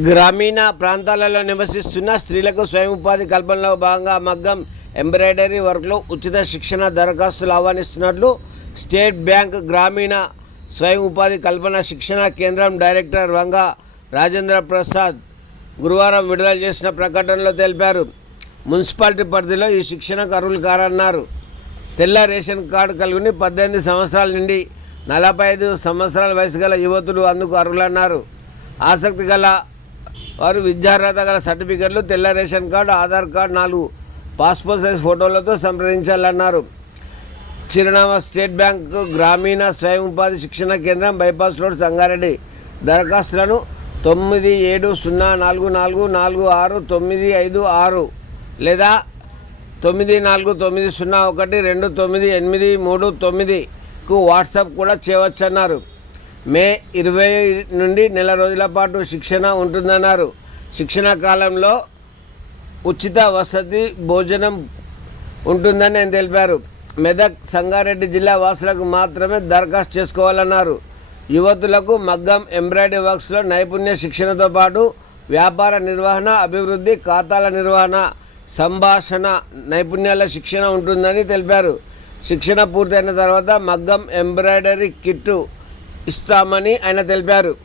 గ్రామీణ ప్రాంతాలలో నివసిస్తున్న స్త్రీలకు స్వయం ఉపాధి కల్పనలో భాగంగా మగ్గం ఎంబ్రాయిడరీ వర్క్లో ఉచిత శిక్షణ దరఖాస్తులు ఆహ్వానిస్తున్నట్లు స్టేట్ బ్యాంక్ గ్రామీణ స్వయం ఉపాధి కల్పన శిక్షణ కేంద్రం డైరెక్టర్ వంగ రాజేంద్ర ప్రసాద్ గురువారం విడుదల చేసిన ప్రకటనలో తెలిపారు. మున్సిపాలిటీ పరిధిలో ఈ శిక్షణకు అర్హులు కారన్నారు. తెల్ల రేషన్ కార్డు కలిగి పద్దెనిమిది సంవత్సరాల నుండి నలభై ఐదు సంవత్సరాల వయసు గల యువతులు అందుకు అర్హులన్నారు. ఆసక్తి గల వారు విద్యార్హత గల సర్టిఫికెట్లు తెల్ల రేషన్ కార్డు ఆధార్ కార్డు నాలుగు పాస్పోర్ట్ సైజ్ ఫోటోలతో సంప్రదించాలన్నారు. చిరునామా స్టేట్ బ్యాంక్ గ్రామీణ స్వయం ఉపాధి శిక్షణ కేంద్రం బైపాస్ రోడ్ సంగారెడ్డి. దరఖాస్తులను తొమ్మిది ఏడు సున్నా నాలుగు నాలుగు నాలుగు ఆరు తొమ్మిది ఐదు ఆరు లేదా తొమ్మిది నాలుగు తొమ్మిది సున్నా ఒకటి రెండు తొమ్మిది ఎనిమిది మూడు తొమ్మిదికు వాట్సాప్ కూడా చేయవచ్చన్నారు. మే ఇరవై నుండి నెల రోజుల పాటు శిక్షణ ఉంటుందన్నారు. శిక్షణ కాలంలో ఉచిత వసతి భోజనం ఉంటుందని ఆయన తెలిపారు. మెదక్ సంగారెడ్డి జిల్లా వాసులకు మాత్రమే దరఖాస్తు చేసుకోవాలన్నారు. యువతులకు మగ్గం ఎంబ్రాయిడరీ వర్క్స్లో నైపుణ్య శిక్షణతో పాటు వ్యాపార నిర్వహణ అభివృద్ధి ఖాతాల నిర్వహణ సంభాషణ నైపుణ్యాల శిక్షణ ఉంటుందని తెలిపారు. శిక్షణ పూర్తయిన తర్వాత మగ్గం ఎంబ్రాయిడరీ కిట్టు ఇస్తామని ఆయన తెలిపారు.